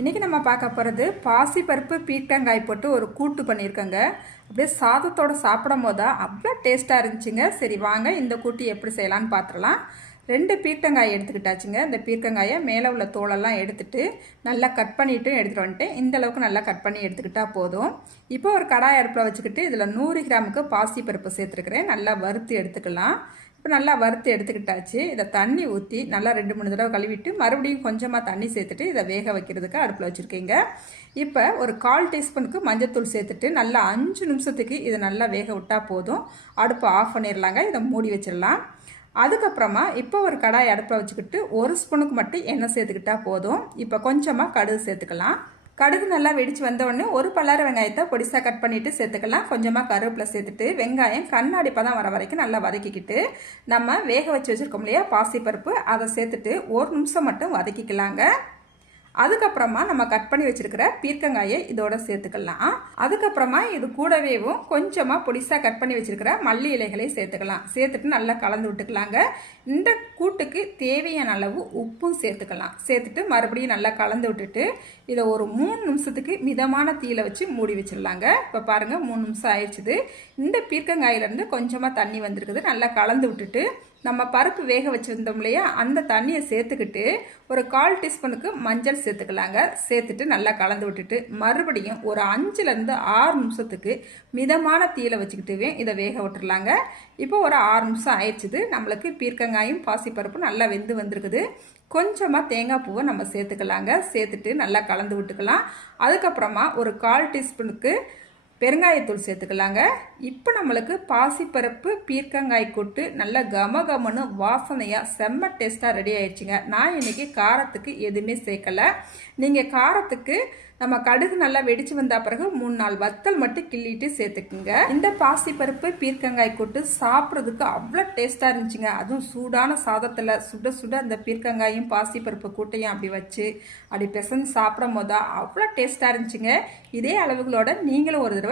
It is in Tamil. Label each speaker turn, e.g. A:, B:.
A: இன்றைக்கி நம்ம பார்க்க போகிறது பாசிப்பருப்பு பீர்க்கங்காய் போட்டு ஒரு கூட்டு பண்ணியிருக்கோங்க. அப்படியே சாதத்தோட சாப்பிடும் போது அவ்வளோ டேஸ்ட்டாக இருந்துச்சுங்க. சரி வாங்க இந்த கூட்டு எப்படி செய்யலான்னு பார்த்துடலாம். ரெண்டு பீர்க்கங்காய் எடுத்துக்கிட்டாச்சுங்க. இந்த பீர்க்கங்காயை மேலே உள்ள தோலெல்லாம் எடுத்துட்டு நல்லா கட் பண்ணிவிட்டு எடுத்துகிட்டு வந்துட்டு இந்த அளவுக்கு நல்லா கட் பண்ணி எடுத்துக்கிட்டால் போதும். இப்போ ஒரு கடாய் அடுப்பில் வச்சுக்கிட்டு இதில் நூறு கிராமுக்கு பாசிப்பருப்பு சேர்த்துருக்குறேன். நல்லா வறுத்து எடுத்துக்கலாம். இப்போ நல்லா வறுத்து எடுத்துக்கிட்டாச்சு. இதை தண்ணி ஊற்றி நல்லா ரெண்டு மூணு தடவை கழுவிட்டு மறுபடியும் கொஞ்சமாக தண்ணி சேர்த்துட்டு இதை வேக வைக்கிறதுக்கு அடுப்பில் வச்சுருக்கீங்க. இப்போ ஒரு கால் டீஸ்பூனுக்கு மஞ்சத்தூள் சேர்த்துட்டு நல்லா அஞ்சு நிமிஷத்துக்கு இதை நல்லா வேக விட்டால் போதும். அடுப்பை ஆஃப் பண்ணிடலாங்க இதை மூடி வச்சிடலாம் அதுக்கப்புறமா இப்போ ஒரு கடாய் அடுப்பில் வச்சுக்கிட்டு ஒரு ஸ்பூனுக்கு மட்டும் எண்ணெய் சேர்த்துக்கிட்டால் போதும். இப்போ கொஞ்சமாக கடுகு சேர்த்துக்கலாம். கடுகு நல்லா வெடிச்சு வந்த உடனே ஒரு பல்லார வெங்காயத்தை பொடிசாக கட் பண்ணிவிட்டு சேர்த்துக்கலாம். கொஞ்சமாக கருவேப்பிலை சேர்த்துட்டு வெங்காயம் கண்ணாடி பதம் வர வரைக்கும் நல்லா வதக்கிக்கிட்டு நம்ம வேக வச்சு வச்சுருக்கோம் இல்லையா? பாசிப்பருப்பு. அதை சேர்த்துட்டு ஒரு நிமிஷம் மட்டும் வதக்கிக்கலாங்க. அதுக்கப்புறமா நம்ம கட் பண்ணி வச்சிருக்கிற பீர்க்கங்காயை இதோட சேர்த்துக்கலாம். அதுக்கப்புறமா இது கூடவேவும் கொஞ்சமாக பொடிசாக கட் பண்ணி வச்சிருக்கிற மல்லி இலைகளை சேர்த்துக்கலாம். சேர்த்துட்டு நல்லா கலந்து விட்டுக்கலாங்க. இந்த கூட்டுக்கு தேவையான அளவு உப்பும் சேர்த்துக்கலாம். சேர்த்துட்டு மறுபடியும் நல்லா கலந்து விட்டுட்டு இதை ஒரு மூணு நிமிஷத்துக்கு மிதமான தீயில வச்சு மூடி வச்சிடலாங்க. இப்போ பாருங்கள் மூணு நிமிஷம் ஆயிடுச்சுது. இந்த பீர்க்கங்காயிலேருந்து கொஞ்சமாக தண்ணி வந்திருக்குது. நல்லா கலந்து விட்டுட்டு நம்ம பருப்பு வேக வச்சுருந்தோம் இல்லையா? அந்த தண்ணியை சேர்த்துக்கிட்டு ஒரு கால் டீஸ்பூனுக்கு மஞ்சள் சேர்த்துக்கலாங்க. சேர்த்துட்டு நல்லா கலந்து விட்டுட்டு மறுபடியும் ஒரு அஞ்சுலேருந்து ஆறு நிமிஷத்துக்கு மிதமான தீயில வச்சுக்கிட்டுவே இதை வேக விட்டுறலாங்க. இப்போ ஒரு ஆறு நிமிஷம் ஆயிடுச்சுது. நம்மளுக்கு பீர்க்கங்காயும் பாசிப்பருப்பும் நல்லா வெந்து வந்திருக்குது. கொஞ்சமாக தேங்காய் பூவை நம்ம சேர்த்துக்கலாங்க. சேர்த்துட்டு நல்லா கலந்து விட்டுக்கலாம். அதுக்கப்புறமா ஒரு கால் டீஸ்பூனுக்கு பெருங்காயத்தூள் சேர்த்துக்கலாங்க. இப்போ நம்மளுக்கு பாசிப்பருப்பு பீர்க்கங்காய் கொட்டு நல்ல கம கமன்னு வாசனையாக செம்ம டேஸ்ட்டாக ரெடி ஆயிடுச்சுங்க. நான் இன்றைக்கி காரத்துக்கு எதுவுமே சேர்க்கலை. நீங்கள் காரத்துக்கு நம்ம கடுகு நல்லா வெடிச்சு வந்த பிறகு மூணு நாள் வத்தல் மட்டும் கிள்ளிட்டு சேர்த்துக்குங்க. இந்த பாசிப்பருப்பு பீர்க்கங்காய் கொட்டு சாப்பிட்றதுக்கு அவ்வளோ டேஸ்ட்டாக இருந்துச்சுங்க. அதுவும் சூடான சாதத்தில் சுட சுட அந்த பீர்க்கங்காயும் பாசிப்பருப்பு கூட்டையும் அப்படி வச்சு அப்படி பிசைஞ்சு சாப்பிடும் போதா அவ்வளோ டேஸ்ட்டாக இருந்துச்சுங்க. இதே அளவுகளோட நீங்களும் ஒரு தடவை